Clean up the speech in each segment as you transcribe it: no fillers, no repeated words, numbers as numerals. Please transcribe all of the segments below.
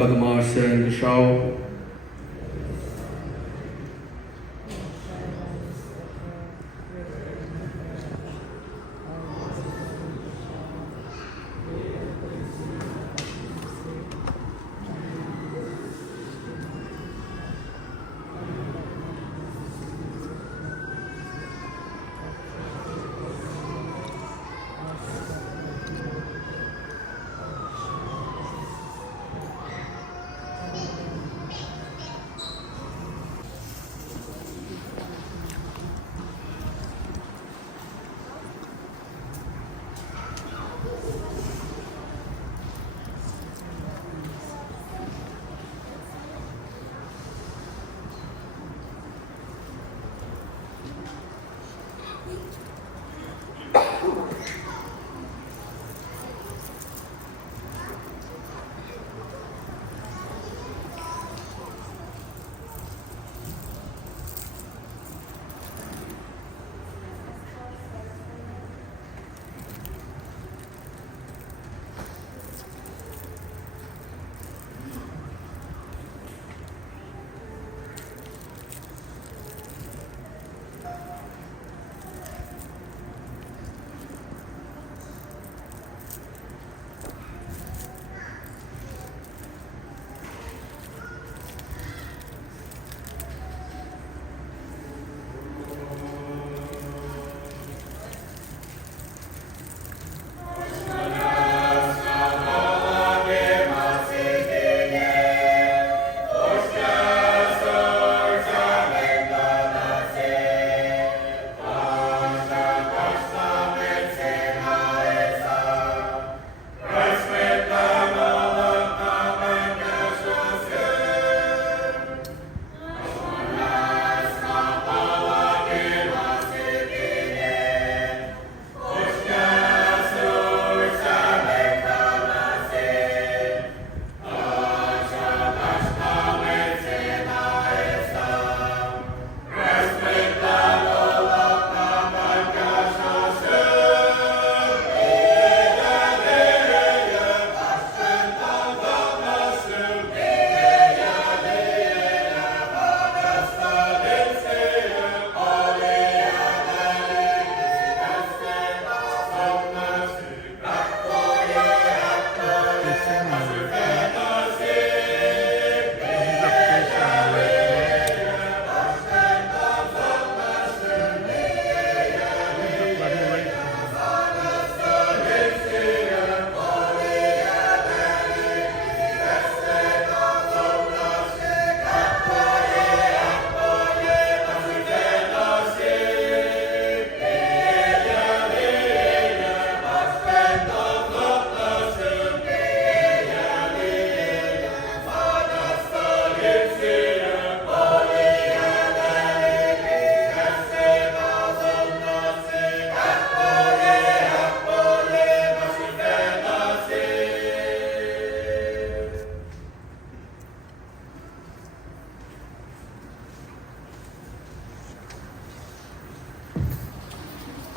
Bagamasen de Schau.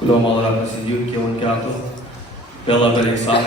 Kulomalar sin yu kion kato. Bella Berisa.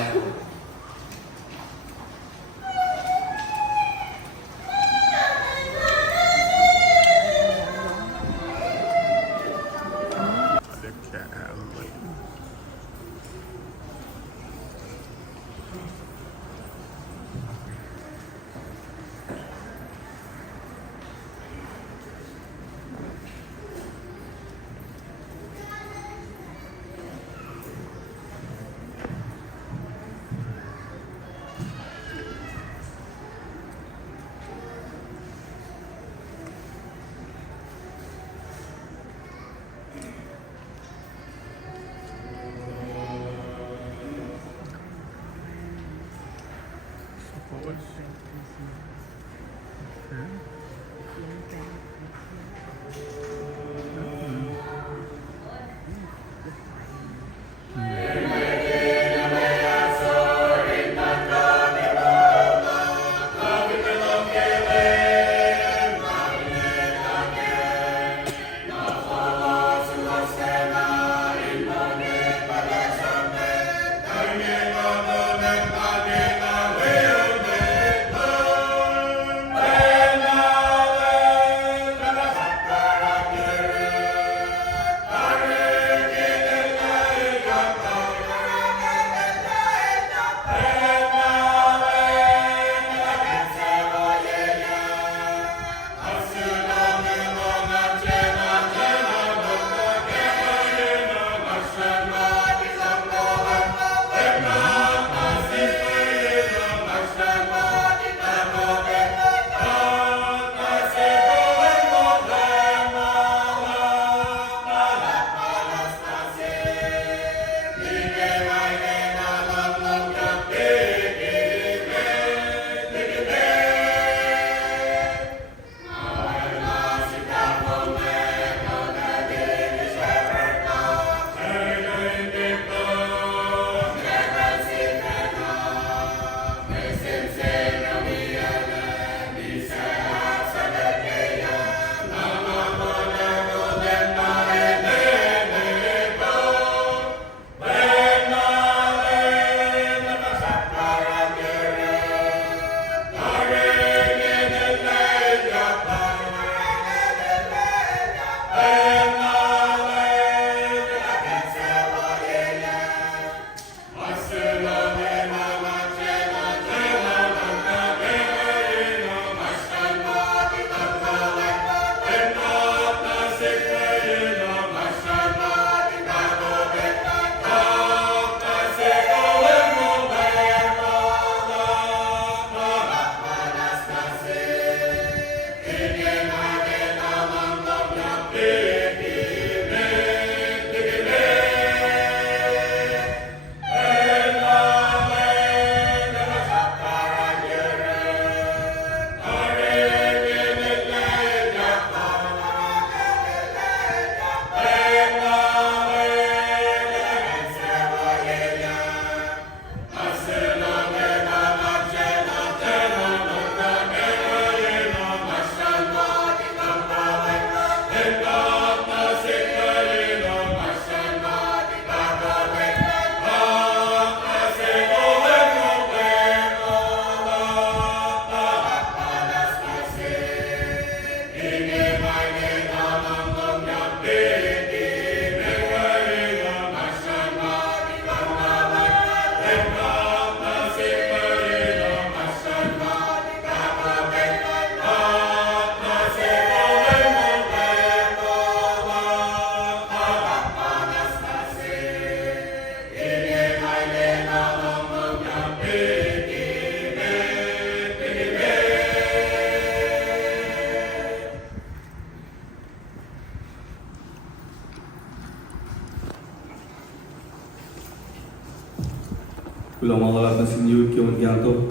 Kulomalar na sinjur kion gato.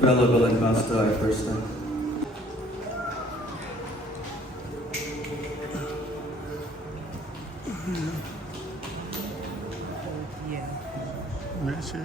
Bella Belen Kosrae first time. Merci.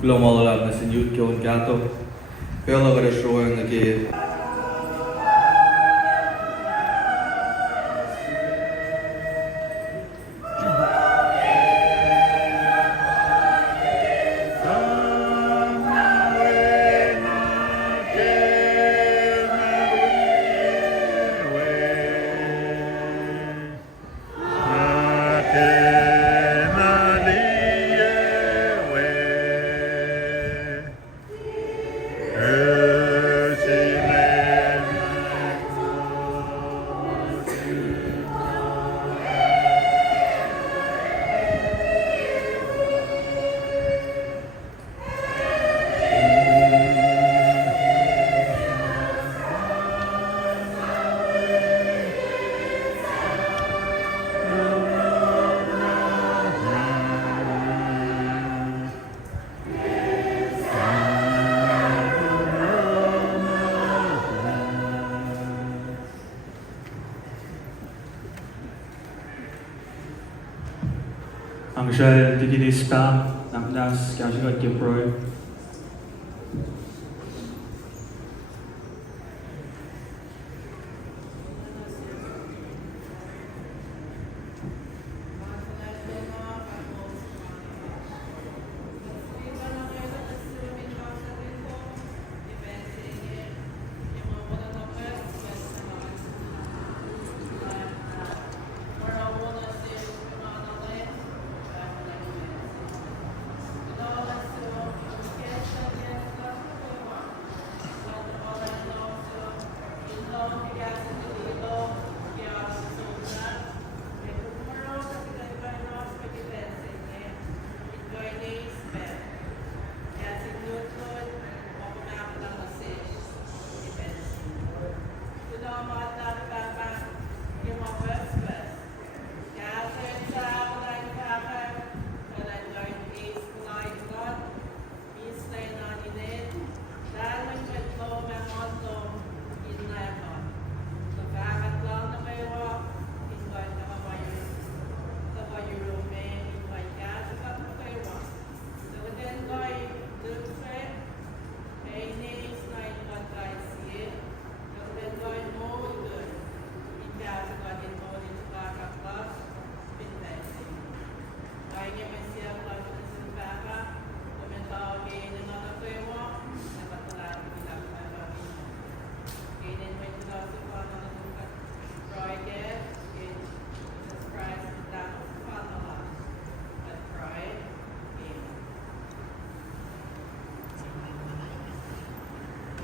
Kulomalar na sinjur kion gato. Bella Belen na ki. Angshai Digidiska, Namdas, Kashika Kiproy.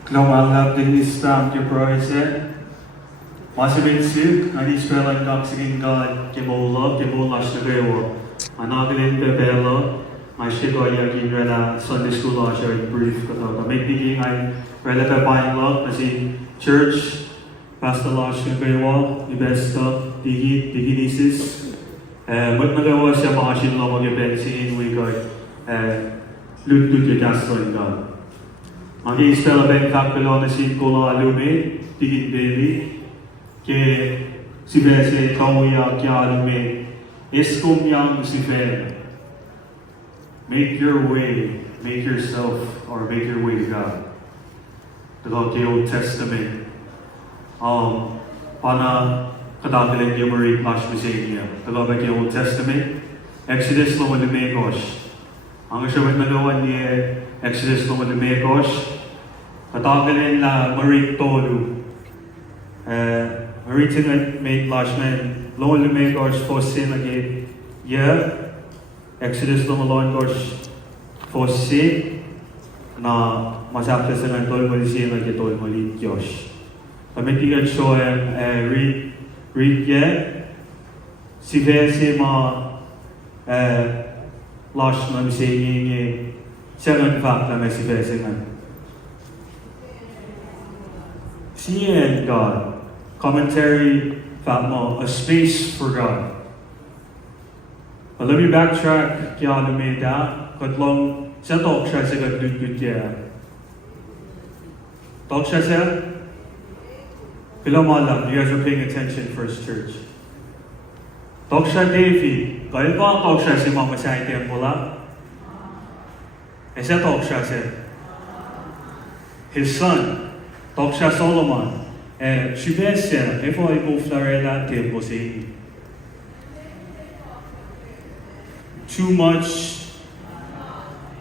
Klomalab din Islam ke proise. Masibitsu, ani spelan doxing God, Kemola, Kemolash the Bewo. Anagalin Bebelo, I should go in Rela Sunday school or in brief. The making I relevant buying love as in church, Pastor Lash the Bewo, the best stuff, Diginesis. What Nagawa Shamashin Lomog Bensin, we got Lut your castle in God. Agi spela ben kapelon na sin kola alume, tigit beli, ke si bese kauya kya alume, eskom yang si fer. Make your way, make yourself, or make your way to God. The Old Testament, pana kadagaling yung marie clash misenia. The Old Testament, Exodus lo Lemegosh. Ang siya nagawa niya Exodus lo Lemegosh. Katagalin la marie tolu. Marie tingat made lashman lo Lemegosh fosin again. Yeah. Exodus lo Lemegosh fosin na masapte sa ng tol malisi na tol malit Josh. Kami tigat show read ye si vese ma lash na miseni seven fact na si vese na. Seeing God, commentary fact mo, a space for God. But let me backtrack kaya lumeda katlong sa talk siya sa gadud kaya. Talk siya sa Pilomalam, you guys are paying attention First Church. Talk siya Davy, kaya ba talk siya si Mama sa item pula? Sa talk siya sa his son, talk siya Solomon. Shibes siya, ifo ay muflarela tempo si too much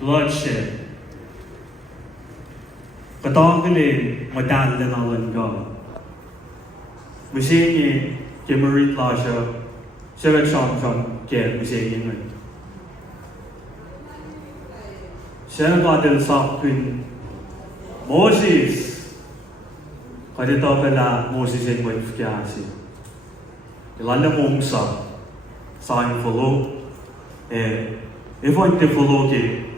bloodshed. Katagalin, madala na lang ka. Misenye, ke marit la siya, siya chong ke misenye man. Siya kadal sa kun Moses. Kadito pala Moses ay wif kya si. Ilala mong sa yung follow. Ifo yung follow ke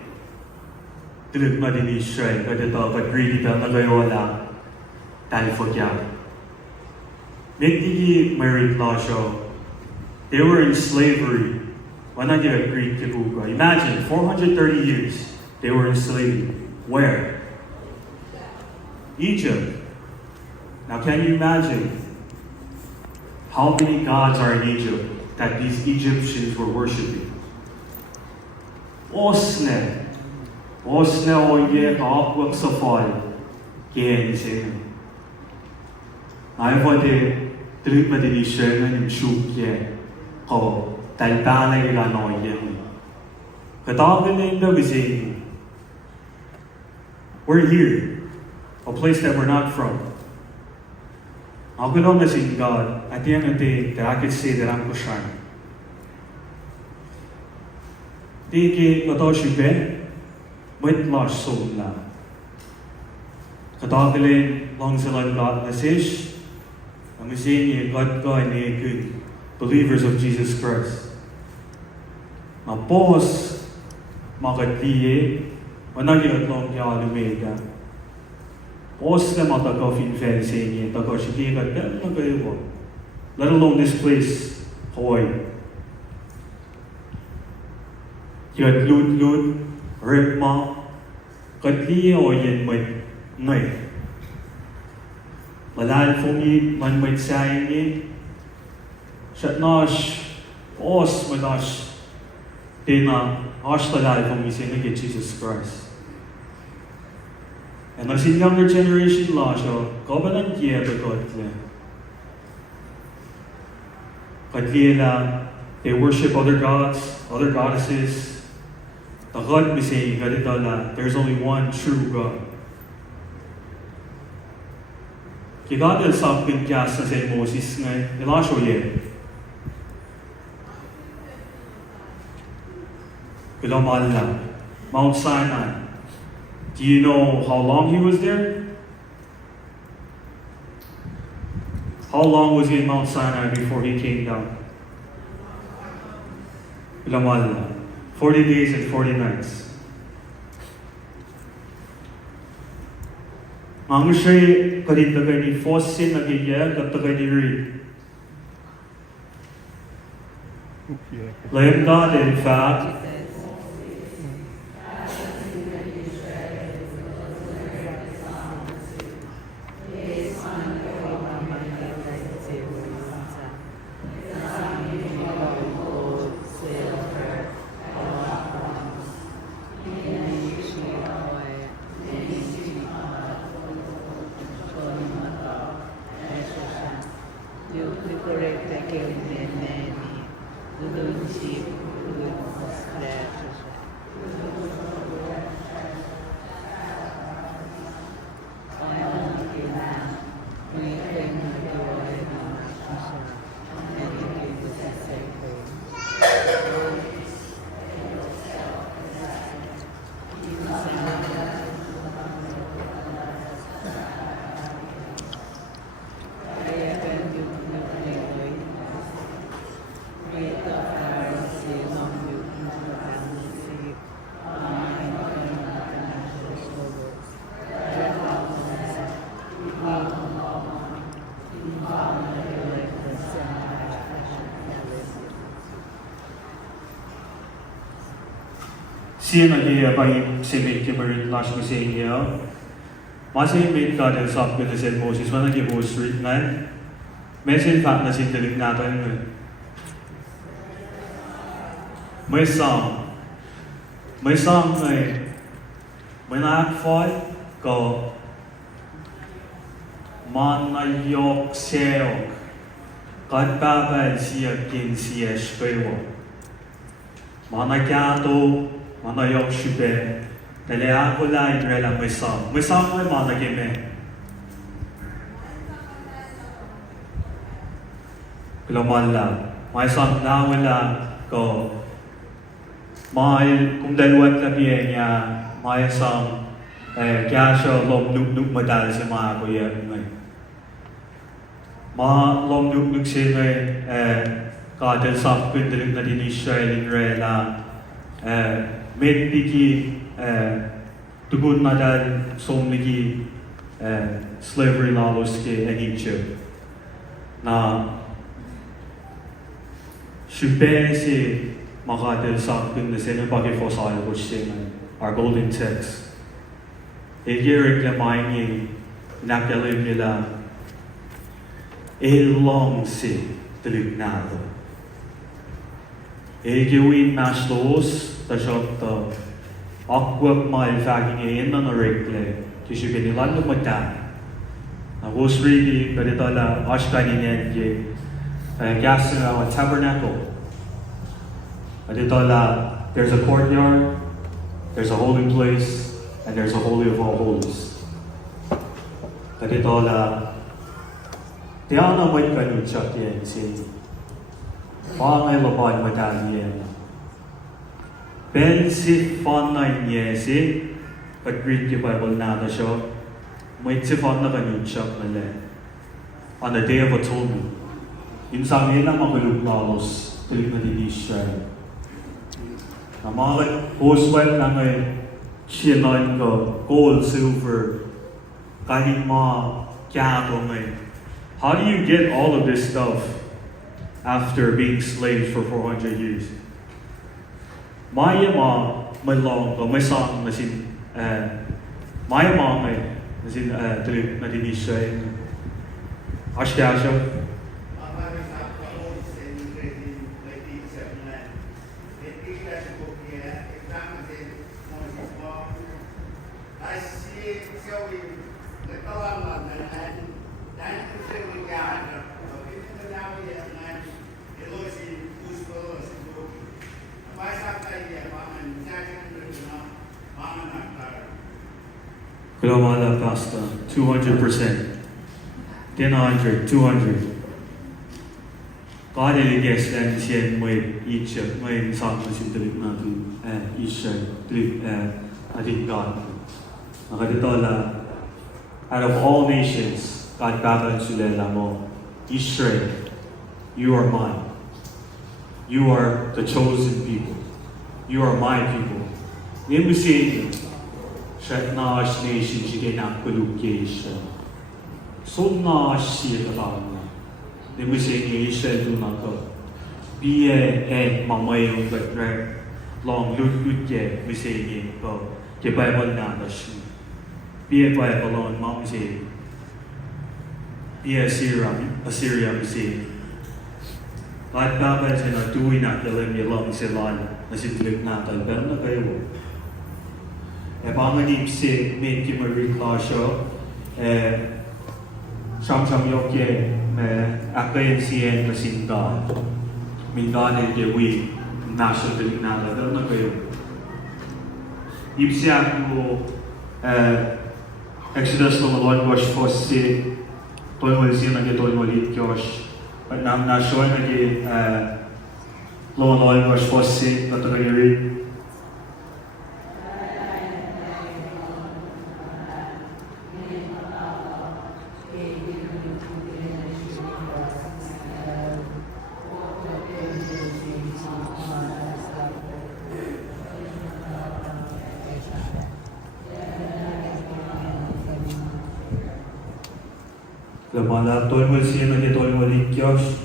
Dilit na din Israel, kadito pag-greedy ka nagayawala tayo for kya. Nagdigi married law show. They were in slavery. Why not get a Greek kibuga? Imagine, 430 years they were in slavery. Where? Egypt. Now can you imagine how many gods are in Egypt that these Egyptians were worshipping? Osne oye kaawak sa fall. Kaya nisin. I want to treat my decision and shoot ye. Ko talbana ila no ye. Katagalin the busy. We're here, a place that we're not from. I'll go on in God at the end of the day that I could say that I'm Kosrae. Tiki matoshipe, with lash soul la. Katagalin long silan God nasish. I'm saying God ni good believers of Jesus Christ. Na pos makatiye, managing long kaya lumeda. Pos na matagofin fencing, tagoshiki ka then magayo. Let alone this place, Hawaii. Yat lut, ripma, katliye o yen may ngay. Malal fungi man may sayang shat nash os manash tina ash talal fungi sinigit Jesus Christ. And as in younger generation lasho, kabalan kiya bagotle. Katliela, they worship other gods, other goddesses. The God we say, there's only one true God. Kigadal sa pinkyas na si Moses ngayon, ilasyo ye. Pilamal lang. Mount Sinai. Do you know how long he was there? How long was he in Mount Sinai before he came down? Ilang wala? 40 days and 40 nights. Ang siya kaditagay ni Fosin nagigya katagay ni Reed. Lamb God, in fact, siya nag-iabay si Mate Kimmerin last sa inyo. Masih Mate God and Soft with the said Moses, one of the most street man. Mention fact na sindalig natin. May song ay may nakakfall ko manayok seyok kadbabal siya kin siya shpewo managyato manayok shube Teleako la inrela may song ay managime Kulaman lang may song na wala ko may kung dalawat labi niya may song kaya siya lom nuk madal sa mga kuya mga lom nuk sila kadal sa pindalig na din Israel inrela may bigi tugun madal somligi slavery laws ke Egypt na shube si makadal sa pindalig na pag-ifosal ko siya our golden text i-reclamain niya nakalim nila long si talignado i-gawin mas los tasyok to akwag mailfaging iyan na narekle kasi binilan lumatan na KOSRAE kaditala ashkani niya gas na tabernacle kaditala there's a courtyard, there's a holy place, and there's a holy of all holies. Kaditola, tiana may kanutsak yan si Pangay laban madalian. Ben si Fanay niya si pag-read yung Bible nata siya, may si Fan na kanutsak na le. On the Day of Atonement, yun sa nila maguluglalos tuloy na din Israel. Na mga hoswell na ngay siyalan ko, gold, silver, kahit mga kyato ngay. How do you get all of this stuff after being slaves for 400 years? Maya may long ko, may song na sin, maya ngay, na sin, tuloy na din Israel. Ashkya siya. Kulamala Pasta, 200%. 100, 200. God guess then siya may Egypt, may sakto si Trip natin, Israel, Trip, ating God. Nakaditola, out of all nations, God babalan sila mo. Israel, you are mine. You are the chosen people. You are my people. Nemuseni, nash nation jigena kulukation. So nash siya Nemuseni Israel do not go. Be a mamayo but long loot get Museni go. The Bible na the shoe. Be a Bible on Mom say. Be a Assyria Museni. Like Baba said, I do not let me along Ceylon, as it looked not I bend the Bible. A Bangani say, make him a reclasho, some yoke, Akayan machine God. Mean God and the way, national look not I bend the Bible. Ipsiaku Exodus from the Lord Wash for say, Toy will see like a toy will eat Josh. But I'm not sure that Lord Lord was supposed to say, but the read. The Mala told me, see, and I told me, Josh.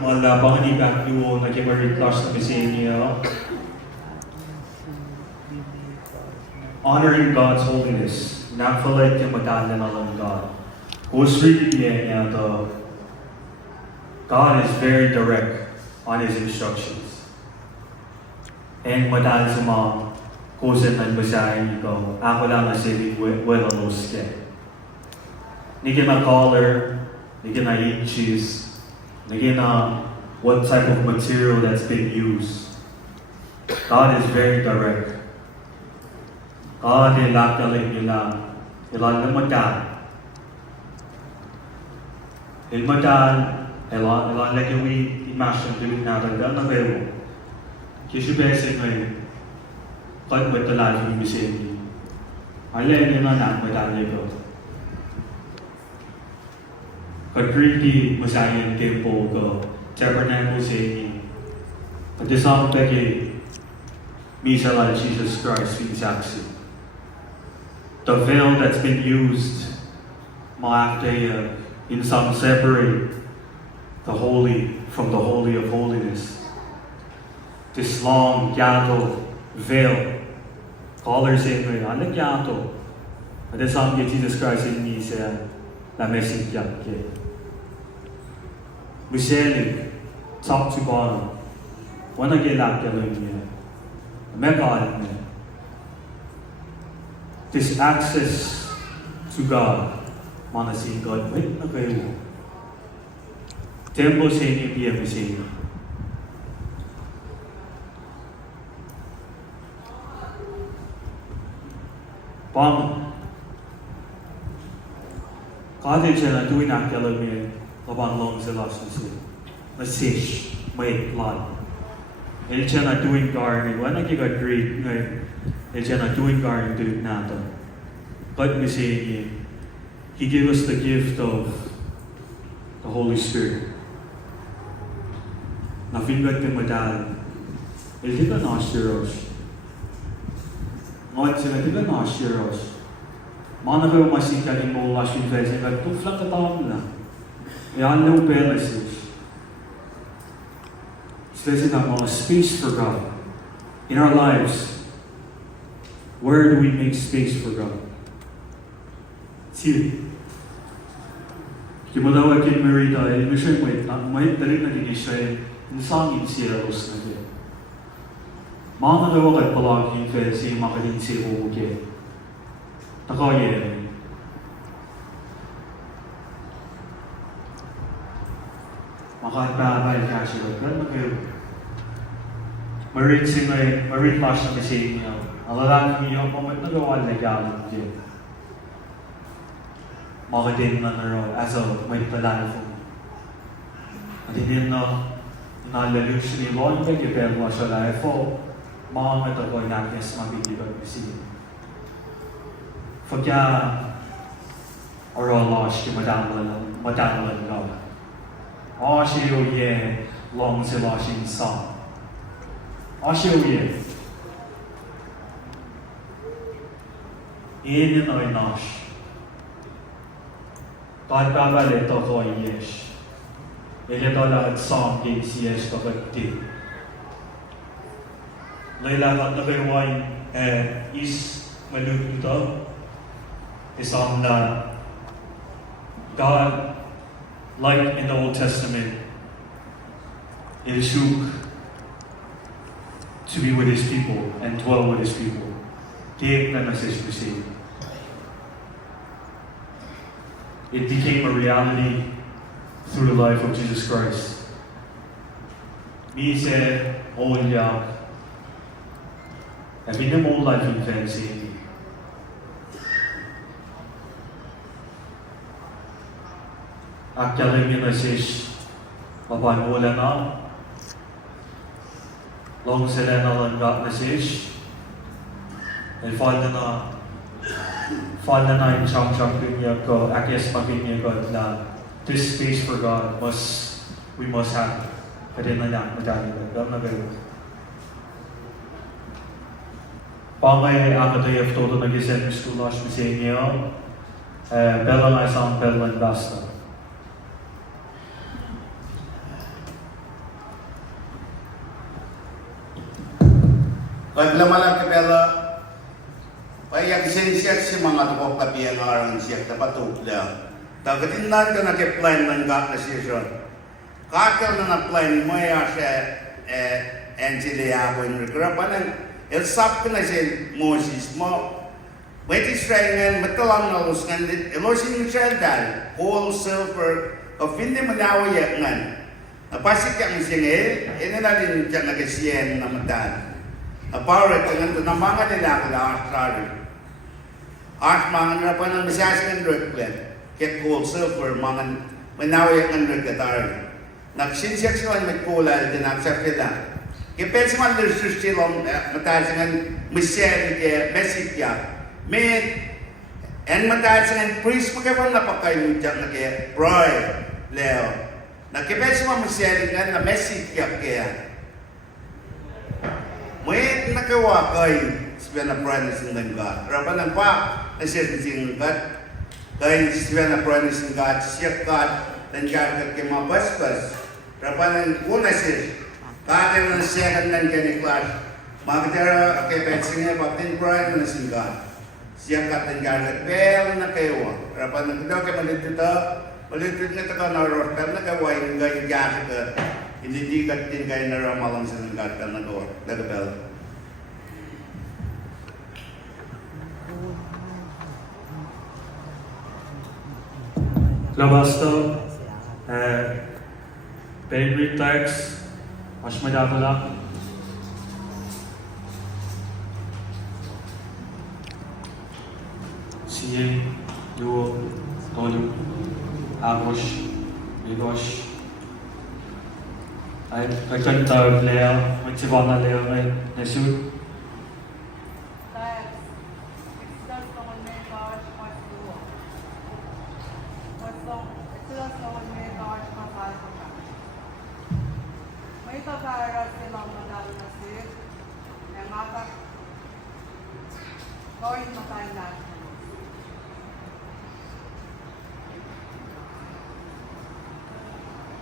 Wala bang hindi back you nag-i-read class na kasi niyo? Honoring God's holiness. Nagfalit yung madala ng God. Kosrae niya to God is very direct on His instructions. And madala sa mga kusin ng basahin ko, ako lang na sili well knows ka. Hindi ka na color, hindi ka na eat cheese, again, what type of material that's been used. God is very direct. God is lakdaling nila. Ilan na madal. Ilan lagi we imagine doing natin na bewo. Kasi basically, kahit matalan yung bisini, alin nila na madal nito. Kadriti masayin temple ko, tabernacle sa inyo. At isang peke, misala Jesus Christ, pinsaksi. The veil that's been used, Maakdea, in some separate the holy from the holy of holiness. This long, yato veil, color sa inyo, anak yato. At isang Jesus Christ in me siya, na message yake. Michelle, top to bottom. When I get out there, this access to God. Mana sin God wait na kayo. Tempo sa inyo piya mo sa inyo. Pang Kade siya na tuwin ang kalamian labang long sa last na siya. Masish, may plan. El siya na tuwing garni, wala nag-agree ngayon. El siya na tuwing garni tuwing nato. God mo sa inyo, He gave us the gift of the Holy Spirit. Nafingat ka madal. El di ka nasiros. Ngon sila di ka nasiros. Mana kayo masikaling mo lasin fezing at tuflang katawang na. Yan lang pelasis. Says that a space for God in our lives. Where do we make space for God? It's here. Kimadaw akin Merida, may siya may tarik na din siya nisangin siya os na din. Mga nagawa kat palagi yung kasi makadin siya uke. Takaya makatabay ka siya. Kaya magayon. Marit si may, marit mas na kasi niya. Alalang niyo, pamat nagawa na galang din. Makadin na naroon as a may palala po. At hindi na nalalus ni Lord ka, kipel mo siya lahat po. Mga matagoy natin sa mabibigay na siya. Pagka oral loss, yung madalang ka. O siya ye, long sila siyang sa. O siya ye. Iyan yun ay nash. God babalik to ko yes. Ele to lahat song game yes to kati. Layla kat na kayo ay is maluto is on the God like in the Old Testament it is to be with His people and dwell with His people. Take na message receive. It became a reality through the life of Jesus Christ. Me said, "Oh yeah, I've been in my life in fancy." Actually, may message, papan wala na. Long sila na lang got message. And Father na in chang pinya ko, akis papinya ko na this space for God we must have. Kaya na niya, madali na. Dam na gano'n. Pangay ang matayaf todo nag-isend ng school lash sa inyo. Bella nga isang Bella basta. Pag lamalang ka Bella, payag siya si mga tukok kapiyan ng arang siya kapatukla. Tagatinan ka na kiplan ng kaklasisyon. Kakal na na-plan mo siya Angelia ko yung rekrapan ng elsap ka na si Moses mo. Wait Israel nga, matalang na lus nga, ilosin Israel dahil, whole silver, of hindi manawaya nga. Napasik ka nga siya nga, natin siya nagasiyan na madal. Napawarit ka nga, namanga nila ako na Australia. Mga nila pa ng masyas ng driplet, kaya whole silver, mga manawaya ng driplet. Nagsinsiyak sila may kulal din ang sakila. Kaya pensi man nilsus silang mataas ng misyari kaya mesik ya. May and mataas ng priest magkabang napakayo dyan na kaya Roy, Leo. Nagkipensi man misyari nga na mesik ya kaya. May nagawa kayo sabihan na promise ng God. Rapan ng pa na siya ng God. Kaya sabihan na promise ng God. Siya God. Dan jagat ke mabas-bas. Rapanan una sir. Kaya na second nan kani class. Magdara kay pensinya patin prime na singa. Siya kat dan jagat bel na kayo. Rapanan daw kay malitit na ta na roster na kaway ngay jagat ka. Hindi kat din kay na ramalang sa ngat ka na do. Dagbel. Labasto, Bainbridge Tax, Ashmadabala, CA, Duo, Tolu, Agosh, Vigosh. I kanta Lea, Mitsivana Lea, Nesu.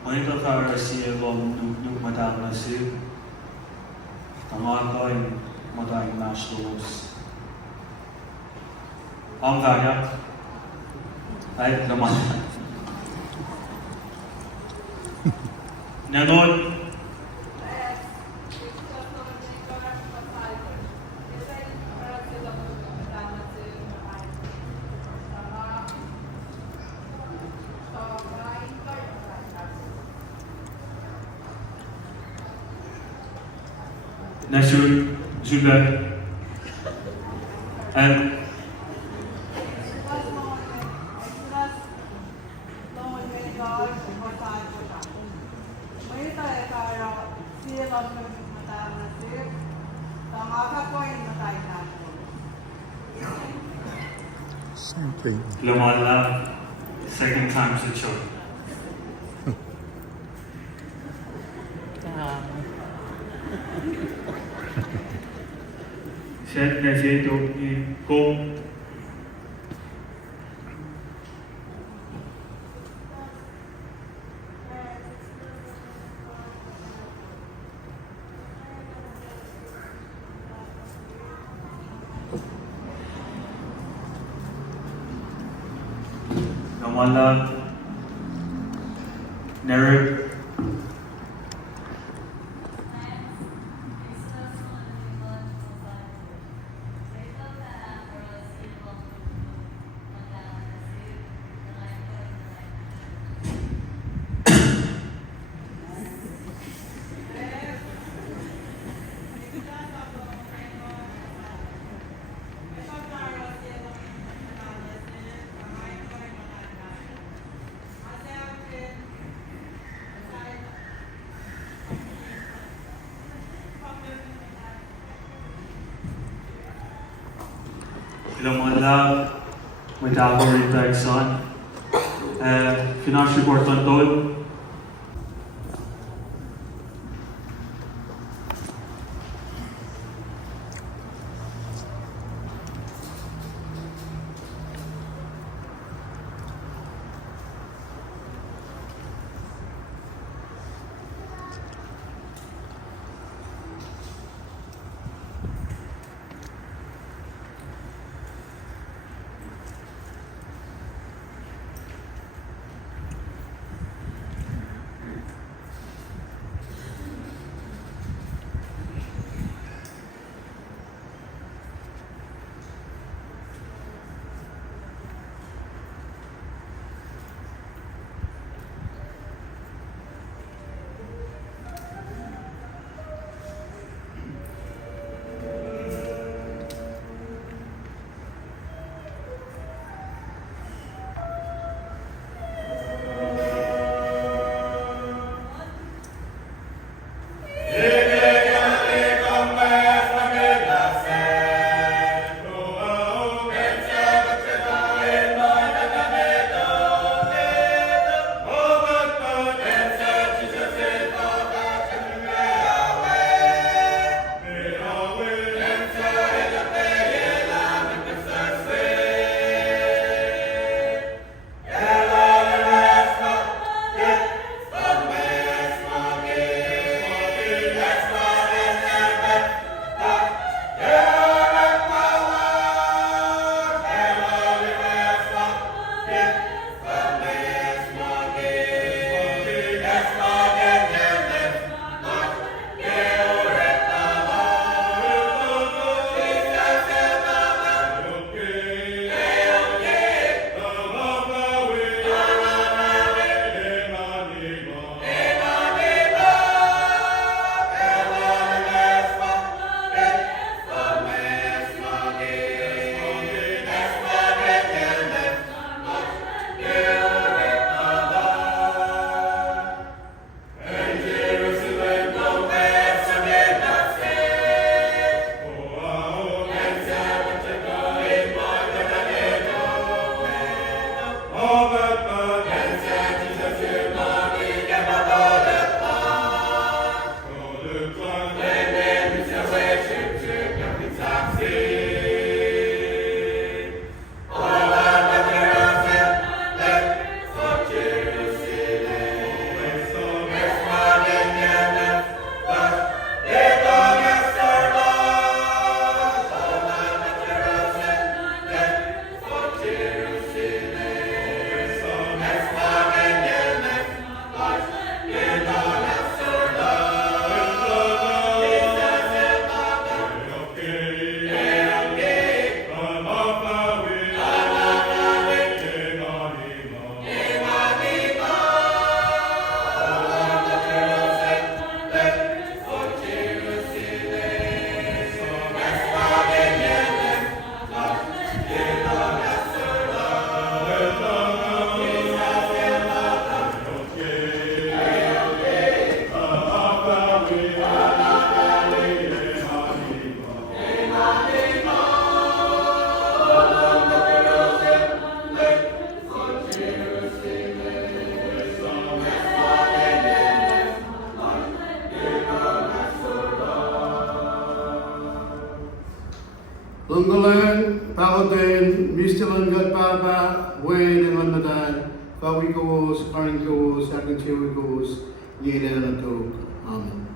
May kakara siya kong nuk matang na siya. Tama ko ay matang nationals. Ang kanya ay naman. Nanon. Nasur Zuber and Something. Lamala, second time's the charm. Set na siya ito kung Namala, Nerib, Lamala, with our retired son, financial report on Toll. Lunggalan, Paladin, Mistilangat Papa, Wayne and Lamadan, Pawigos, Paringos, Akantiwigos, Yeda and Atok. Amen.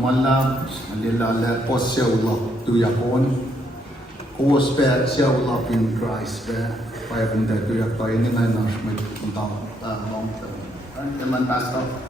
Kamalab, Alila, Posyaulap, Tuyakon, Kosrae, Siaulap in Christ, Payabunda, Tuyak, Payaniman, Nashmit, Long term. And the man passed up.